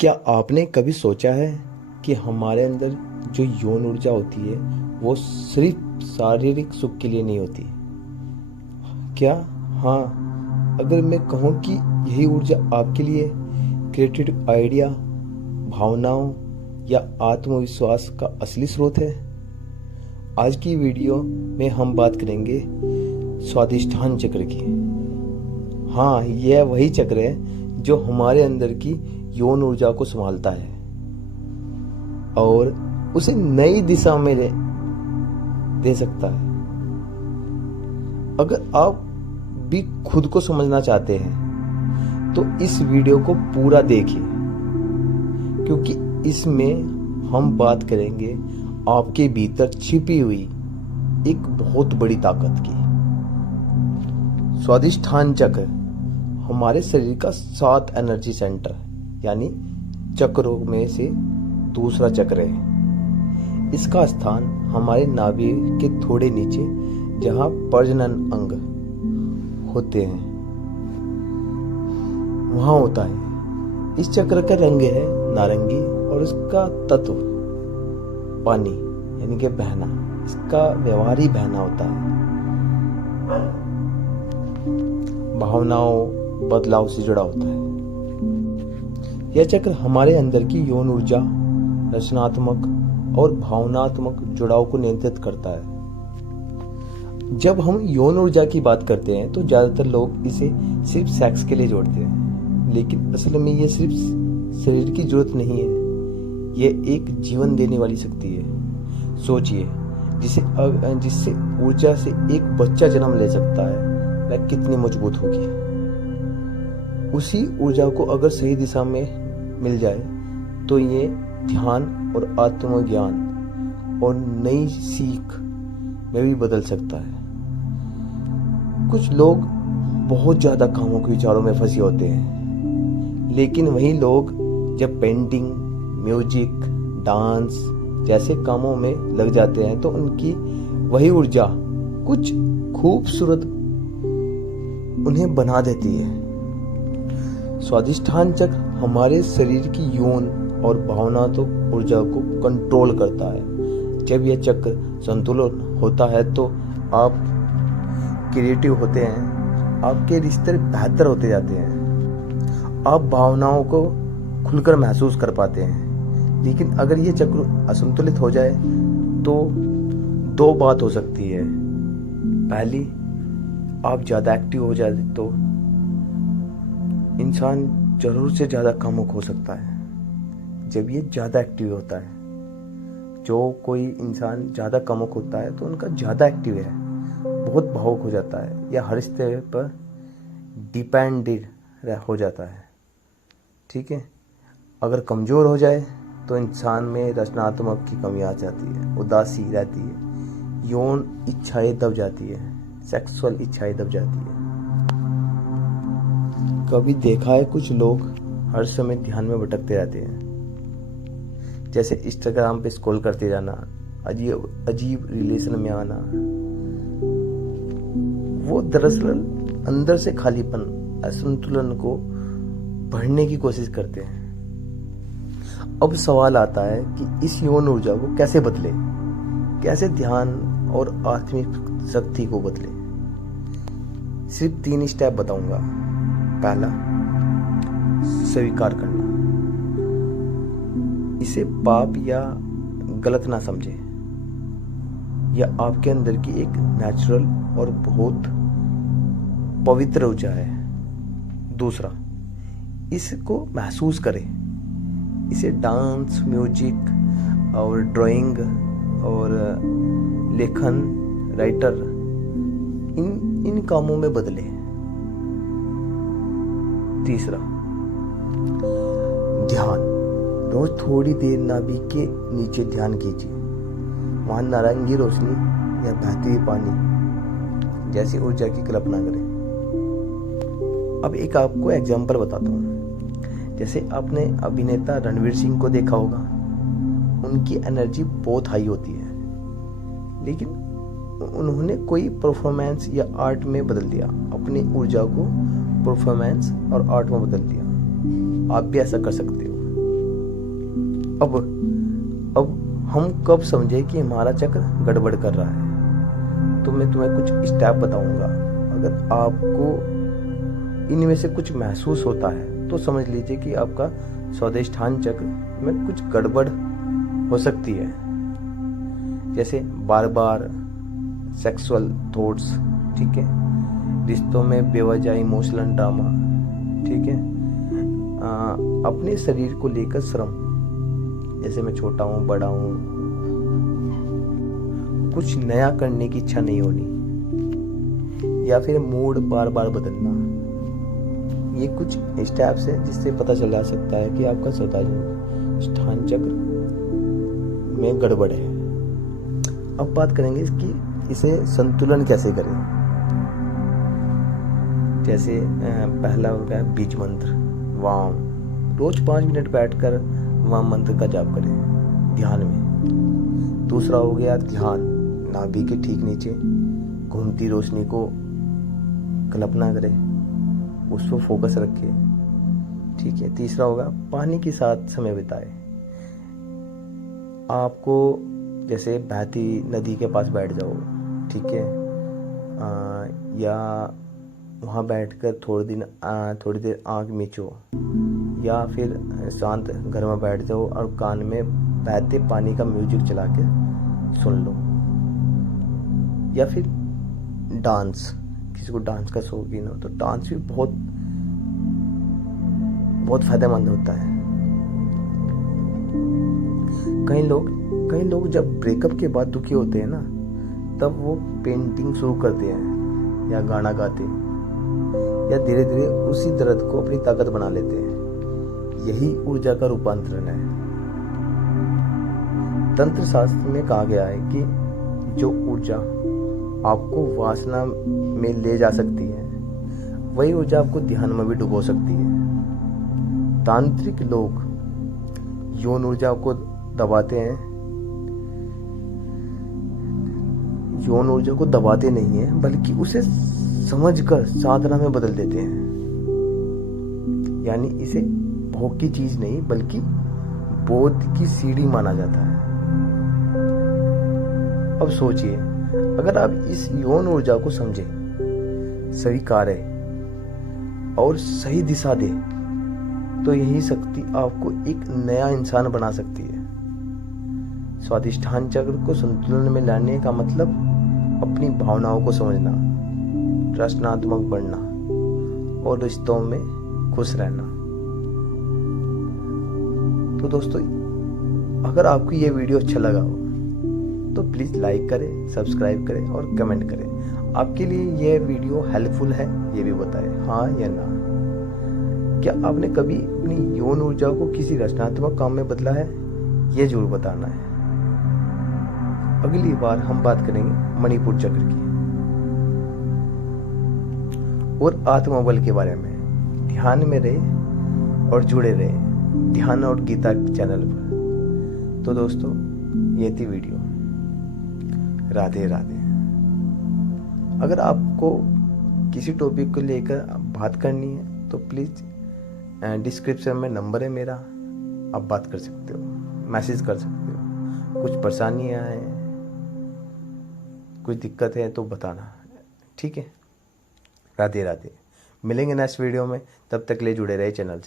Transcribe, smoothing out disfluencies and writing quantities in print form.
क्या आपने कभी सोचा है कि हमारे अंदर जो यौन ऊर्जा होती है वो सिर्फ शारीरिक सुख के लिए नहीं होती? क्या हाँ, अगर मैं कहूँ कि यही ऊर्जा आपके लिए क्रिएटिव आइडिया, भावनाओं या आत्मविश्वास का असली स्रोत है? आज की वीडियो में हम बात करेंगे स्वादिष्ठान चक्र की। हाँ, यह वही चक्र है जो हमारे अंदर की यौन ऊर्जा को संभालता है और उसे नई दिशा में दे सकता है। अगर आप भी खुद को समझना चाहते हैं तो इस वीडियो को पूरा देखिए, क्योंकि इसमें हम बात करेंगे आपके भीतर छिपी हुई एक बहुत बड़ी ताकत की। स्वादिष्ठान चक्र हमारे शरीर का 7 एनर्जी सेंटर यानी चक्रों में से दूसरा चक्र है। इसका स्थान हमारे नाभि के थोड़े नीचे, जहां प्रजनन अंग होते हैं, वहां होता है। इस चक्र का रंग है नारंगी और इसका तत्व पानी यानी कि बहना। इसका व्यवहार ही बहना होता है। भावनाओं बदलाव से जुड़ा होता है। यह चक्र हमारे अंदर की यौन ऊर्जा, रचनात्मक और भावनात्मक जुड़ाव को नियंत्रित करता है। जब हम यौन ऊर्जा की बात करते हैं तो ज्यादातर लोग इसे सिर्फ सेक्स के लिए जोड़ते हैं, लेकिन असल में ये सिर्फ शरीर की जरूरत नहीं है, ये एक जीवन देने वाली शक्ति है। सोचिए, जिससे ऊर्जा से एक बच्चा जन्म ले सकता है, वह कितनी मजबूत होगी। उसी ऊर्जा को अगर सही दिशा में मिल जाए तो ये ध्यान और आत्मज्ञान और नई सीख में भी बदल सकता है। कुछ लोग बहुत ज्यादा कामों के विचारों में फंसे होते हैं, लेकिन वही लोग जब पेंटिंग, म्यूजिक, डांस जैसे कामों में लग जाते हैं तो उनकी वही ऊर्जा कुछ खूबसूरत उन्हें बना देती है। स्वादिष्ठान चक्र हमारे शरीर की यौन और भावनात्मक ऊर्जा को कंट्रोल करता है। जब यह चक्र संतुलन होता है तो आप क्रिएटिव होते हैं, आपके रिश्ते बेहतर होते जाते हैं, आप भावनाओं को खुलकर महसूस कर पाते हैं। लेकिन अगर यह चक्र असंतुलित हो जाए तो 2 बात हो सकती है। पहली, आप ज्यादा एक्टिव हो जाए तो इंसान जरूर से ज्यादा कामुक हो सकता है। जब ये ज्यादा एक्टिव होता है, जो कोई इंसान ज्यादा कामुक होता है तो उनका ज्यादा एक्टिव है, बहुत भावुक हो जाता है या हर रिश्ते पर डिपेंडेड हो जाता है। ठीक है। अगर कमजोर हो जाए तो इंसान में रचनात्मक की कमी आ जाती है, उदासी रहती है, यौन इच्छाएं दब जाती है, सेक्सुअल इच्छाएं दब जाती है। कभी देखा है कुछ लोग हर समय ध्यान में भटकते रहते हैं, जैसे इंस्टाग्राम पे स्क्रॉल करते जाना, अजीब रिलेशन में आना। वो दरअसल अंदर से खालीपन, असंतुलन को भरने की कोशिश करते हैं। अब सवाल आता है कि इस यौन ऊर्जा को कैसे बदले, कैसे ध्यान और आत्मिक शक्ति को बदले। सिर्फ 3 स्टेप बताऊंगा। पहला, स्वीकार करना। इसे पाप या गलत ना समझे, यह आपके अंदर की एक नेचुरल और बहुत पवित्र ऊर्जा है। दूसरा, इसको महसूस करें। इसे डांस, म्यूजिक और ड्राइंग और लेखन, राइटर, इन कामों में बदले। तीसरा, ध्यान। रोज थोड़ी देर नाभि के नीचे ध्यान कीजिए। वहां नारंगी रोशनी या बहती हुई पानी जैसी ऊर्जा की कल्पना करें। अब एक आपको एग्जांपल बताता हूँ। जैसे आपने अभिनेता रणवीर सिंह को देखा होगा, उनकी एनर्जी बहुत हाई होती है, लेकिन उन्होंने कोई परफॉर्मेंस या आर्ट में बदल दिया, अपनी ऊर्जा को परफॉर्मेंस और आर्ट में बदल दिया। आप भी ऐसा कर सकते हो। अब हम कब समझे कि हमारा चक्र गड़बड़ कर रहा है? तो मैं तुम्हें कुछ स्टेप बताऊंगा। अगर आपको इनमें से कुछ महसूस होता है तो समझ लीजिए कि आपका स्वादिष्ठान चक्र में कुछ गड़बड़ हो सकती है। जैसे बार बार सेक्सुअल थॉट्स, ठीक है, रिश्तों में बेवजह इमोशनल ड्रामा, ठीक है, अपने शरीर को लेकर श्रम, जैसे मैं छोटा हूँ बड़ा हूँ, कुछ नया करने की इच्छा नहीं होनी, या फिर मूड बार बार बदलना। ये कुछ स्टेप्स है जिससे पता चल जा सकता है कि आपका स्वादिष्ठान चक्र में गड़बड़ है। अब बात करेंगे इसकी, इसे संतुलन कैसे करें। जैसे पहला हो गया बीज मंत्र वाम, रोज 5 मिनट बैठकर वाम मंत्र का जाप करें ध्यान में। दूसरा हो गया ध्यान, नाभि के ठीक नीचे घूमती रोशनी को कल्पना करें, उस पर फोकस रखें, ठीक है। तीसरा होगा पानी के साथ समय बिताए। आपको जैसे बहती नदी के पास बैठ जाओ, ठीक है, या वहाँ बैठकर थोड़ी देर आँख मीचो, या फिर शांत घर में बैठ जाओ और कान में बहते पानी का म्यूजिक चला के सुन लो। या फिर डांस, किसी को डांस का शौकीन हो तो डांस भी बहुत बहुत फायदेमंद होता है। कई लोग जब ब्रेकअप के बाद दुखी होते हैं ना, तब वो पेंटिंग शुरू करते हैं या गाना गाते हैं, या धीरे धीरे उसी दर्द को अपनी ताकत बना लेते हैं। यही ऊर्जा का रूपांतरण है। तंत्र शास्त्र में कहा गया है कि जो ऊर्जा आपको वासना में ले जा सकती है, वही ऊर्जा आपको ध्यान में भी डुबो सकती है। तांत्रिक लोग यौन ऊर्जा को दबाते हैं, यौन ऊर्जा को दबाते नहीं है, बल्कि उसे समझकर साधना में बदल देते हैं। यानी इसे भोग की चीज नहीं बल्कि बोध की सीढ़ी माना जाता है। अब सोचिए, अगर आप इस यौन ऊर्जा को समझे, स्वीकारे और सही दिशा दे, तो यही शक्ति आपको एक नया इंसान बना सकती है। स्वादिष्ठान चक्र को संतुलन में लाने का मतलब अपनी भावनाओं को समझना, रचनात्मक बनना और रिश्तों में खुश रहना। तो दोस्तों, अगर आपको ये वीडियो अच्छा लगा हो तो प्लीज़ लाइक करें, सब्सक्राइब करें और कमेंट करें। आपके लिए ये वीडियो हेल्पफुल है ये भी बताएं, हाँ या ना। क्या आपने कभी अपनी यौन ऊर्जा को किसी रचनात्मक काम में बदला है, ये जरूर बताना है। अगली बार हम बात करेंगे मणिपुर चक्र की और आत्मबल के बारे में। ध्यान में रहे और जुड़े रहे ध्यान और गीता चैनल पर। तो दोस्तों, ये थी वीडियो। राधे राधे। अगर आपको किसी टॉपिक को लेकर बात करनी है तो प्लीज़ डिस्क्रिप्शन में नंबर है मेरा, आप बात कर सकते हो, मैसेज कर सकते हो। कुछ परेशानियाँ हैं, कुछ दिक्कत है तो बताना, ठीक है। राधे राधे। मिलेंगे नेक्स्ट वीडियो में, तब तक ले जुड़े रहे चैनल से।